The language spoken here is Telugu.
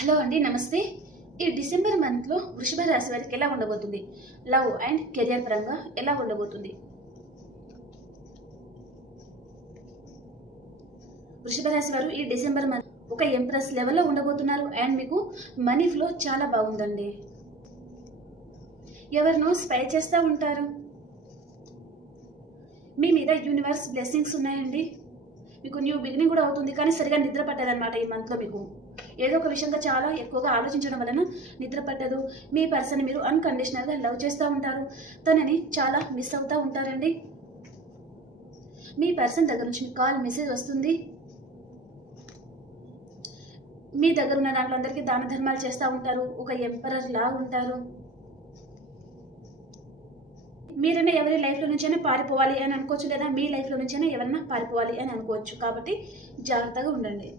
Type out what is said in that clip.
హలో అండి, నమస్తే. ఈ డిసెంబర్ మంత్లో వృషభ రాశి వారికి ఎలా ఉండబోతుంది? లవ్ అండ్ కెరియర్ పరంగా ఎలా ఉండబోతుంది? వృషభ రాశి వారు ఈ డిసెంబర్ మంత్ ఒక ఎంప్రెస్ లెవెల్లో ఉండబోతున్నారు. అండ్ మీకు మనీ ఫ్లో చాలా బాగుందండి. ఎవరినో స్పై చేస్తూ ఉంటారు. మీ మీద యూనివర్స్ బ్లెస్సింగ్స్ ఉన్నాయండి. మీకు న్యూ బిగినింగ్ కూడా అవుతుంది, కానీ సరిగా నిద్ర పట్టదనమాట. ఈ మంత్లో మీకు ఏదో ఒక విషయంగా చాలా ఎక్కువగా ఆలోచించడం వలన నిద్ర పట్టదు. మీ పర్సన్ మీరు అన్కండిషనల్గా లవ్ చేస్తూ ఉంటారు. తనని చాలా మిస్ అవుతూ ఉంటారండి. మీ పర్సన్ దగ్గర నుంచి మీకు కాల్ మెసేజ్ వస్తుంది. మీ దగ్గర ఉన్న దాంట్లో అందరికీ దాన ధర్మాలు చేస్తూ ఉంటారు. ఒక ఎంపరర్ లా ఉంటారు. మీరైనా ఎవరి లైఫ్లో నుంచైనా పారిపోవాలి అని అనుకోవచ్చు, లేదా మీ లైఫ్లో నుంచైనా ఎవరైనా పారిపోవాలి అని అనుకోవచ్చు. కాబట్టి జాగ్రత్తగా ఉండండి.